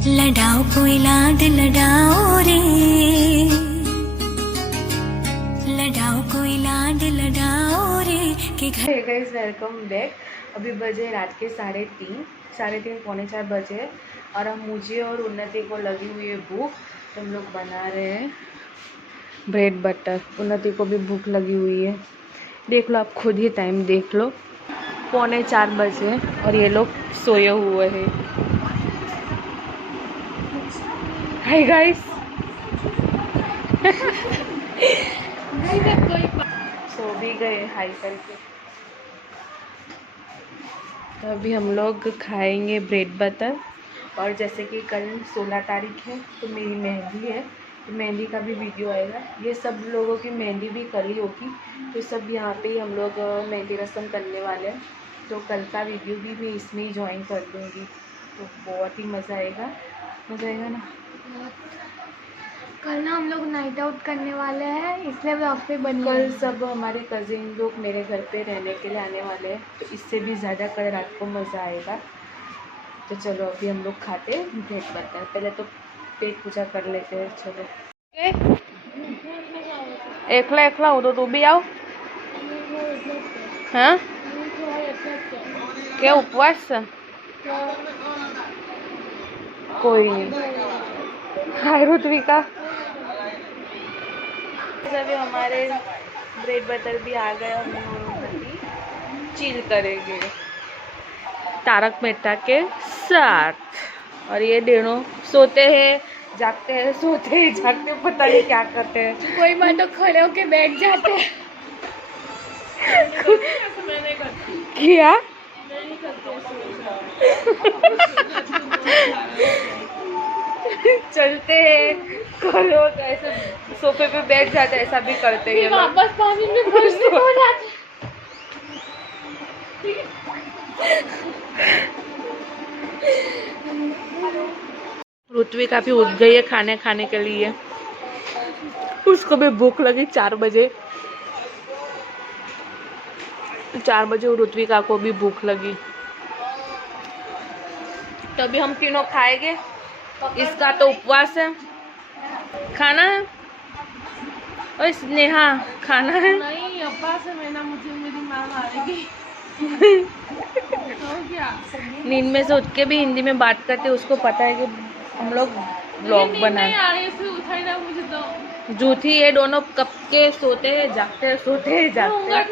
लडाओ कोई लाड लडाओ रे, लडाओ कोई लाड लडाओ रे के घर। Hey guys, welcome back. अभी बजे रात के 3:30 पौने 4 बजे और अब मुझे और उन्नति को लगी हुई है भूख, तो हम लोग बना रहे हैं ब्रेड बटर। उन्नति को भी भूख लगी हुई है। देख लो, आप खुद ही टाइम देख लो, पौने 4 बजे और ये लोग सोए हुए हैं। हाय गाइस, सो भी गए हाई करके। तो अभी हम लोग खाएंगे ब्रेड बटर। और जैसे कि कल 16 तारीख है तो मेरी मेहंदी है, तो मेहंदी का भी वीडियो आएगा। ये सब लोगों की मेहंदी भी कल ही होगी, तो सब यहाँ पे ही हम लोग मेहंदी रस्म करने वाले हैं। तो कल का वीडियो भी मैं इसमें ही ज्वाइन कर दूँगी, तो बहुत ही मज़ा आएगा ना। कल ना हम लोग नाइट आउट करने वाले हैं, इसलिए व्लॉग पे बनी। कल सब हमारे कज़िन लोग मेरे घर पे रहने के लिए आने वाले हैं, तो इससे भी ज़्यादा कल रात को मज़ा आएगा। तो चलो अभी हम लोग खाते हैं ब्रेड बटर। पहले तो पेट पूजा कर लेते हैं। चलो एकला हो तो तू भी आओ। हाँ, क्या उपवास? कोई नहीं। हाय रुद्विका, अभी हमारे ब्रेड बटर भी आ गए और हम चिल करेंगे तारक मेहता के साथ। और ये दोनों सोते हैं जागते हैं, सोते हैं जागते हैं, पता नहीं क्या करते हैं। कोई बात तो खड़े होके बैठ जाते हैं। क्या चलते हैं, करो ऐसे सोफे पे बैठ जाते हैं, ऐसा भी करते हैं। वापस पानी में घुसने हो जाते। ऋत्विका भी उठ गई है खाने के लिए। उसको भी भूख लगी 4 बजे। 4 बजे ऋत्विका को भी भूख लगी, तो अभी हम तीनों खाएंगे। इसका तो उपवास है। खाना है और स्नेहा खाना है। नहीं, उपवास है मेरा, मुझे मेरी माँ मारेगी। तो क्या नींद में से उठ के भी हिंदी में बात करते, उसको पता है कि हम लोग ब्लॉग बनाए। मुझे तो झूठी ये दोनों कब के सोते हैं जागते हैं, सोते हैं जागते हैं।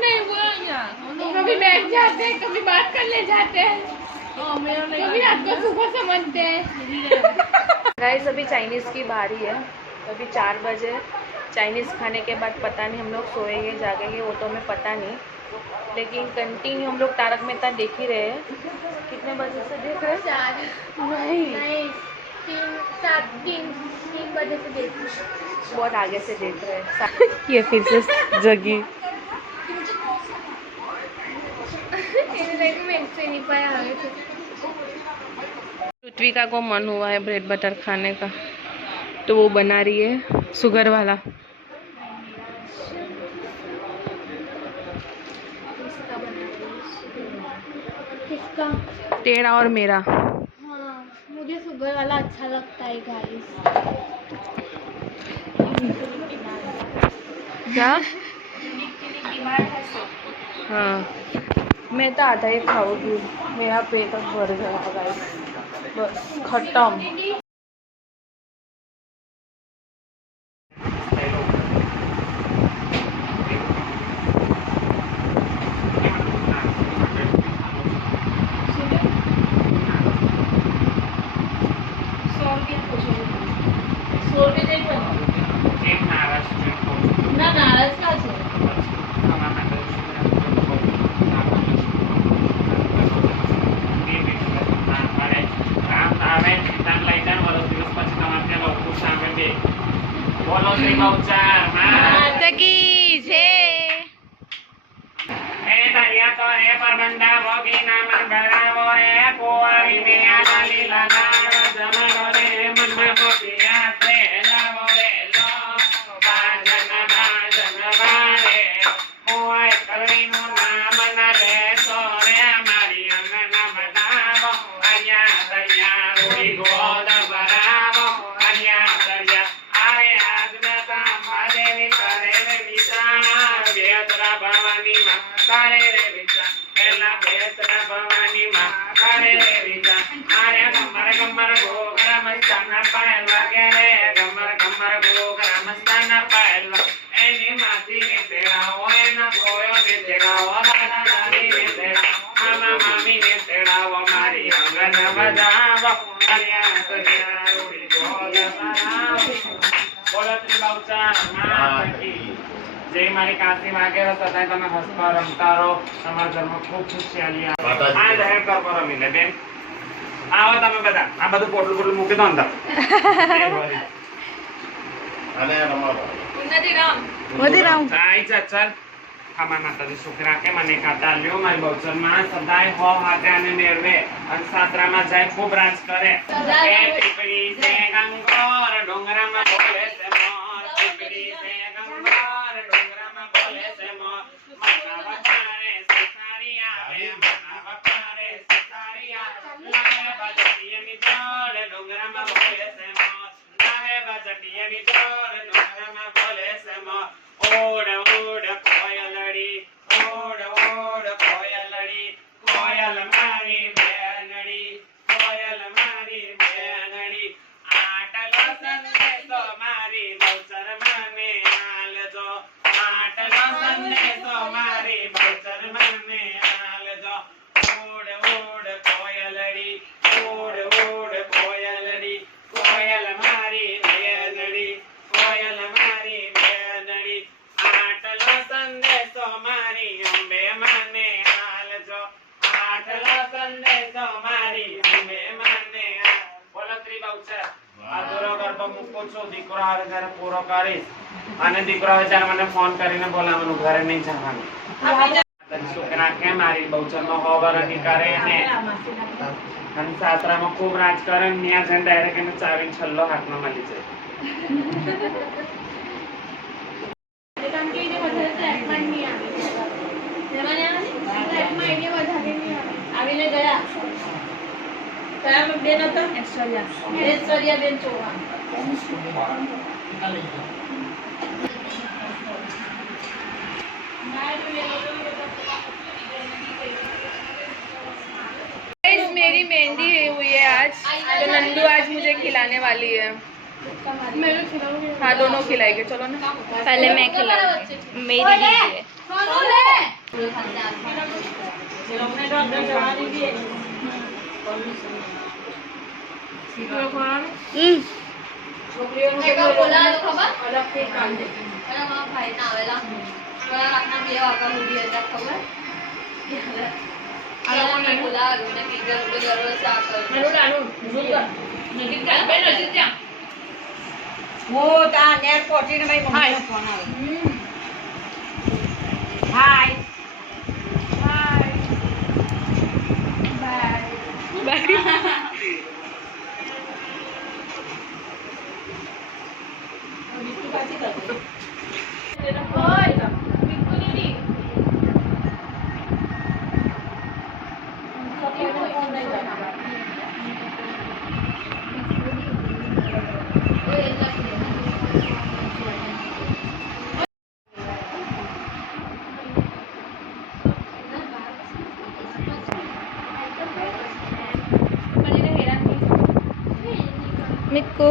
कभी बैठ जाते हैं, कभी बात करने जाते हैं, कभी रात को सुबह समझते हैं। गाइस, अभी चाइनीज़ की बारी है। अभी 4 बजे चाइनीज़ खाने के बाद पता नहीं हम लोग सोएंगे जागेंगे, वो तो हमें पता नहीं, लेकिन कंटिन्यू हम लोग तारक मेहता देख ही रहे हैं। कितने बजे से देख रहे हैं? 4 नहीं, 3 बजे से देख रही हूँ। बहुत आगे से देख रहे हैं। ये फिर से जगी। नहीं पाया आगे से। ऋत्विका को मन हुआ है ब्रेड बटर खाने का, तो वो बना रही है शुगर वाला। किसका? तेरा और मेरा। हाँ, मुझे शुगर वाला अच्छा लगता है गाइस। क्या? हाँ, मैं तो आधा ही खाऊंगी, मेरा पेट अब भर गया गाइस, बस खत्म। बोलो श्री गौचार माता की जय। दरिया तो है परबंधा भोगी नाम गरावो है कोई में आना लीला नाम जमरो रे मन में मोतिया से लावो रे लो बाजन बारे कोई कली नु नाम न ले तो रे हमारी अंगना बतावो अया दया रोई गोद કરે રે વિચાર પેલા બેસરા ભવાની માં કરે રે વિચાર આરે ગમર ગમર ગોગરા મસ્તાના પાયલ વાગે રે ગમર ગમર ગોગરા મસ્તાના પાયલ એની માસી ને તેડાવો એના કોયો ને તેડાવો દાદા દાદી ને તેડાવો મામા મામી ને તેડાવો મારી આંગણ બજાવો અરિયા સરિયા રૂડી ગોલ સરાવો બોલો ત્રિબાઉચા માતા કી જય મારી કાશી વાગે સદાય તમે હસતા રમતા રહો તમારા ઘરમાં ખૂબ ખુશિયાલી આવે આ જાહેર કર પર રમીને બેન આવો તમે બધા આ બધું પોટલું પોટલું મૂકી દો અંદર અને રમાડો મોદી રામ આઈ જા ચાલ ખામા માતાજી સુખ રાખે મને કાતા લ્યો મારી બહુચરમાં સદાય હો હાથે અને મેળવે અને સાતરામાં જાય ખૂબ રાજ કરે એ પીપળી છે ગંગોર ડુંગરામાં બોલે છે મોર પીપળી છે ગંગોર ડુંગરામાં બોલે છે મોર માતા વખારે સિતારી આવે માતા વખારે સિતારી આવે લાવે બજટીયની જોડ ડુંગરામાં બોલે છે મોર લાવે બજટીયની જોડ ડુંગરામાં બોલે છે મોર ઓડ ઓડ કોયલડી ઓડ ઓડ કોયલડી કોયલ મારી બેનડી કોયલ મારી બેનડી આટલો સંદેશો મારી બહુચર મને આલજો આટલો સંદેશો મારી બહુચર મને આલજો ઓડ ઓડ કોયલડી ઓડ ઓડ કોયલડી કોયલ મારી બેનડી કોયલ મારી બેનડી આટલો સંદેશો મારી અંબે મને આલજો આટલો સંદેશો મારી અંબે મને બોલો ત્રિબાઉચર અધૂરો ગરબો મૂકું છું દીકરો આવે ત્યારે પૂરો કરીશ અને દીકરો આવે ત્યારે મને ફોન કરીને બોલાવવાનું ઘરે નહીં જવાનું છોકરા કે મારી બહુચરમાં હોવર કરે ને અને સાસરામાં ખૂબ રાજ કરે ને ત્યાં જઈને ડાયરેક્ટ એને ચાવી છલ્લો હાથમાં મળી જાય કારણ કે એને વધારે ટ્રેકમાં નહીં આવે ટ્રેકમાં એને વધારે નહીં આવે આવીને ગયા કયા બેન હતા ઐશ્વર્યા બેન ચૌહાણ मेरी मेहंदी हुई है आज तो नंदू आज मुझे खिलाने वाली है हाँ दोनों खिलाएंगे चलो ना पहले मैं खिलाऊंगी मेरी दीजिए वो ता नेर पोटी ने भाई मम्मी ने फोन आवे हाय मिक्कू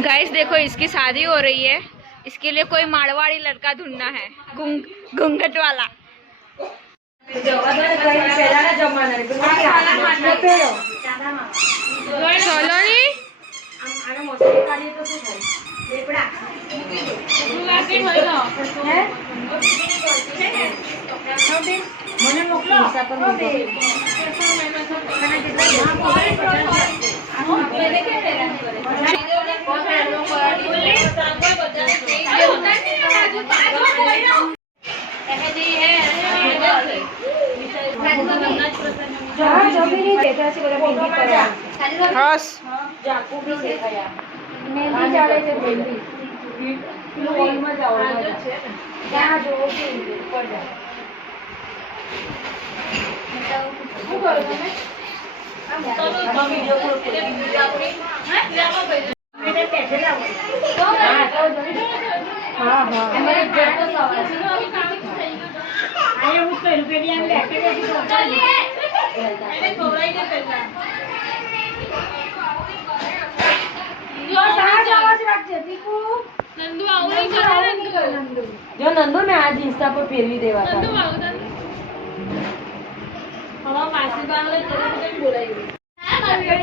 गाइस देखो इसकी शादी हो रही है, इसके लिए कोई मारवाड़ी लड़का ढूंढना है, घूंघट वाला। चलो नी મને મોકલો હસ મહેંદી ચાલે છે મહેંદી પેલું હોલમાં જાઓ ત્યાં જોવો કે ઉપર જાઓ શું કરો તમે હા જો નંદુ ને આ ઇન્સ્ટા પર ફેરવી દેવા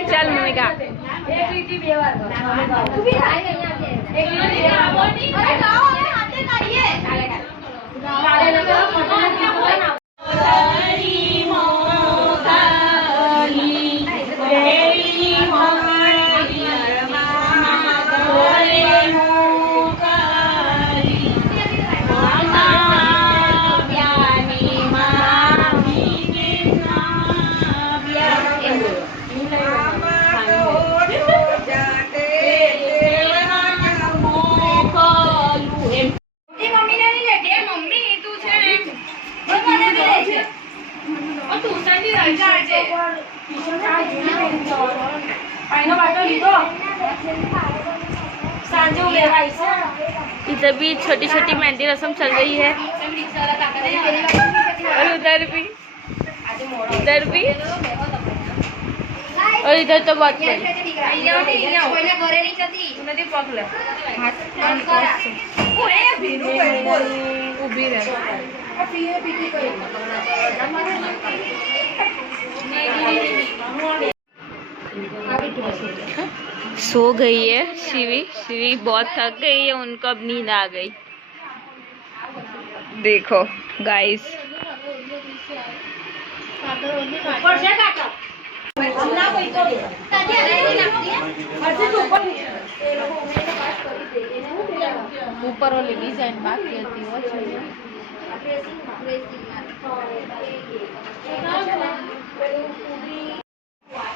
चल मम्मी का इधर भी छोटी छोटी मेहंदी रस्म चल रही है और उधर भी और इधर तो बहुत सो गई है शिवी बहुत थक गई है, उनको अब नींद आ गई। देखो गाइस ऊपर वाली डिजाइन बाकी होती है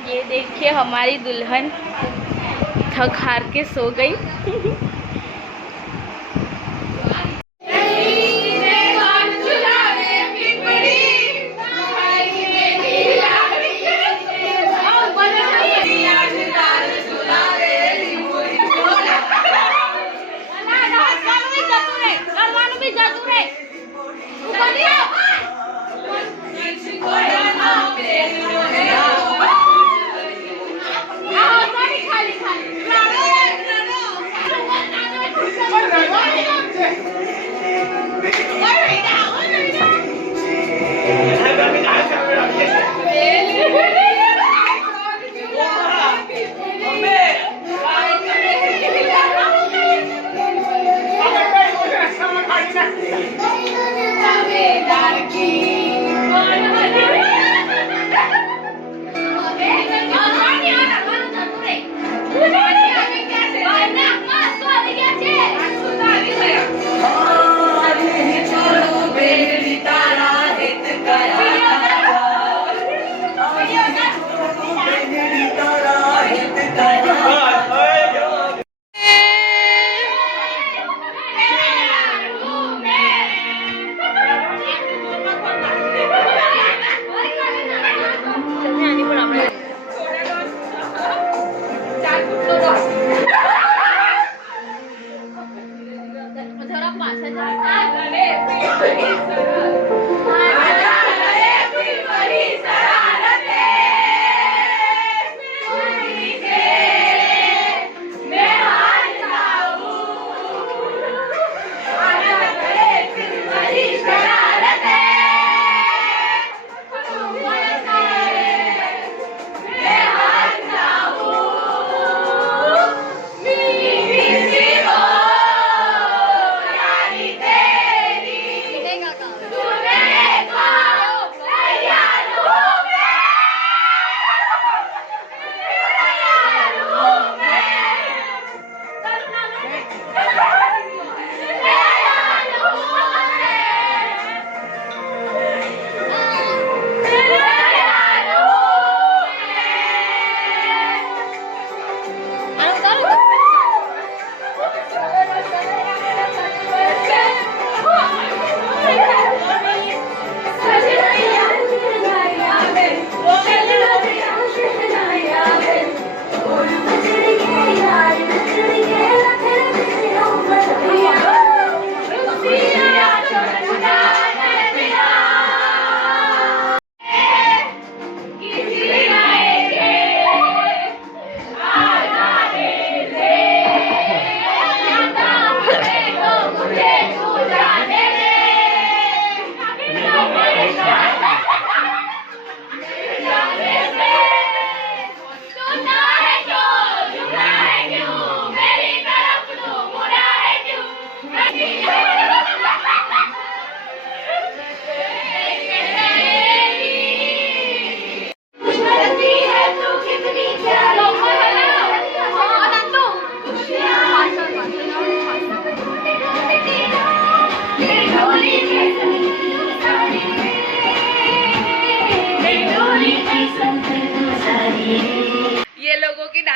ये देखिए हमारी दुल्हन थक हार के सो गई।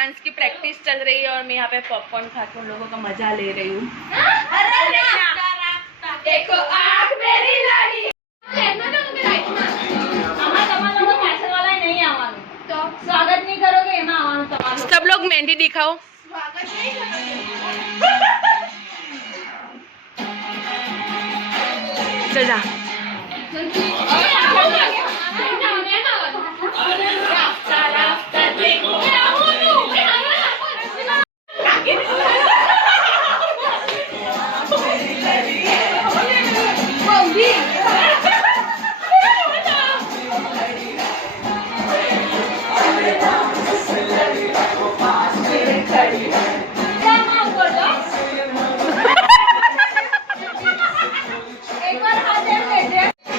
डांस की प्रैक्टिस चल रही है और मैं यहाँ पे पॉपकॉर्न खा के उन लोगों का मजा ले रही हूँ। देखो आँख मेरी लड़ी स्वागत नहीं करोगे एमा આવવાનું તમારું सब लोग मेहंदी दिखाओ। चल जा।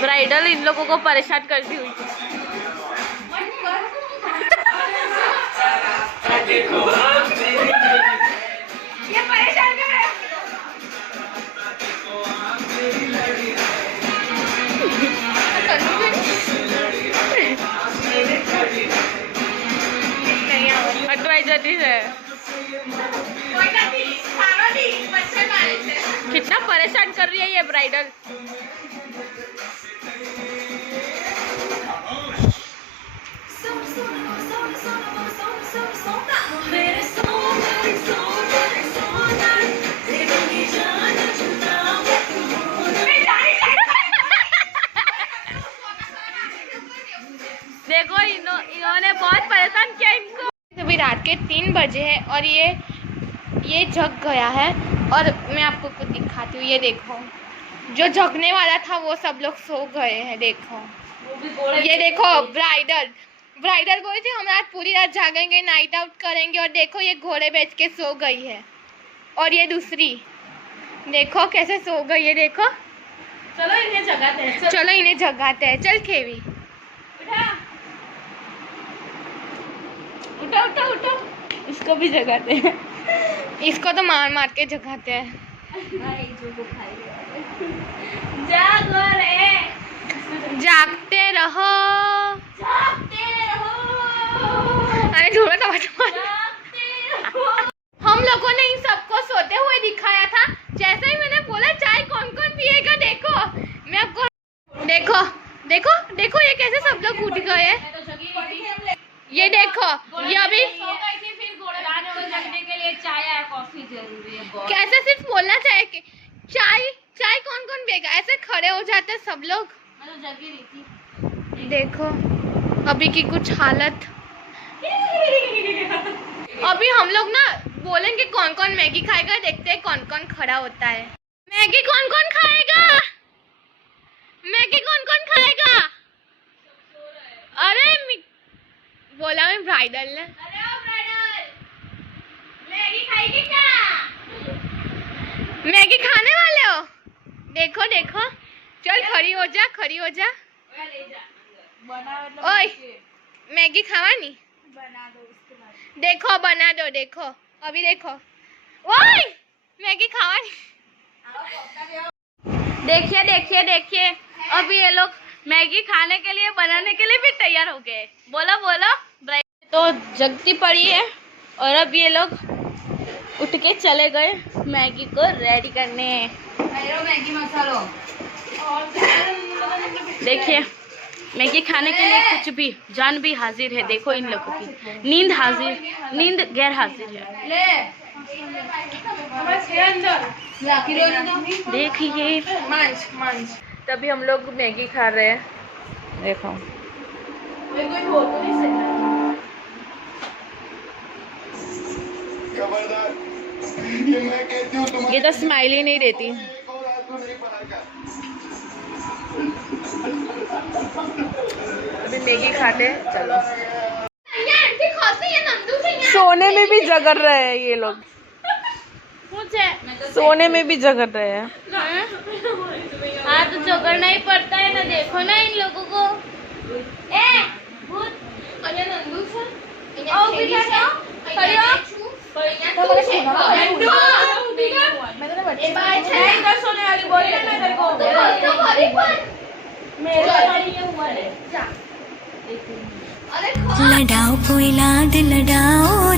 ब्राइडल इन लोगों को परेशान करती हुई। ये परेशान कर रहा है। एडवाइजर है कोई नहीं, खाना नहीं, मच्छर मारे थे। कितना परेशान कर रही है ये ब्राइडल। देखो इन्होंने बहुत परेशान किया इनको। अभी रात के 3 बजे है और ये जग गया है और मैं आपको कुछ दिखाती हूँ। ये देखो, जो जगने वाला था वो सब लोग सो गए हैं। देखो, ये देखो ब्राइडल बोली थी हम आज पूरी रात जागेंगे, नाइट आउट करेंगे, और देखो ये घोड़े बेच के सो गई है। और ये दूसरी देखो कैसे सो गई है। देखो, चलो इन्हें जगाते हैं। चलो इन्हें जगाते हैं। चल खेवी, उठा उठा उठा, इसको भी जगाते हैं। इसको तो मार मार के जगाते हैं। जागो रे जागते रहो, अरे झूला तो हम लोगों ने इन सबको सोते हुए दिखाया था। जैसे ही मैंने बोला चाय कौन कौन पिएगा, देखो मैं आपको देखो देखो देखो ये कैसे सब लोग उठ गए। ये देखो, ये अभी जगने के लिए चाय या कॉफी जरूरी है। कैसे सिर्फ बोलना चाहिए कि चाय कौन कौन पिएगा, ऐसे खड़े हो जाते सब लोग। मैं तो जगी रही थी। देखो अभी की कुछ हालत। अभी हम लोग ना बोलेंगे कौन कौन मैगी खाएगा, देखते हैं कौन कौन खड़ा होता है। मैगी कौन कौन खाएगा, मैगी कौन कौन खाएगा। अरे बोला मैं ब्राइडल ने। अरे ओ ब्राइडल, मैगी खाएगी क्या? मैगी खाने वाले हो? देखो देखो, चल खड़ी हो जा, खड़ी हो जा। ओए मैगी खावानी, देखो बना दो। देखो अभी देखो, ओए मैगी खावानी। देखिए देखिए देखिए, अभी ये लोग मैगी खाने के लिए बनाने के लिए भी तैयार हो गए। बोलो बोलो। तो जगती पड़ी है और अब ये लोग उठ के चले गए मैगी को रेडी करने। मैगी मसालो। देखिए मैगी खाने के लिए कुछ भी जान भी हाजिर है। देखो इन लोगों की नींद हाजिर, नींद गैर हाजिर है। देखिए तभी हम लोग मैगी खा रहे हैं। देखो ये तो स्माइल ही नहीं देती। अभी मैगी खाते हैं, चलो। सोने में भी जगड़ रहे हैं ये लोग, सोने में भी जगड़ रहे हैं। हाँ तो जगड़ना ही पड़ता है ना। देखो ना इन लोगों को। ए भूत लड़ाओ कोई लाड लड़ाओ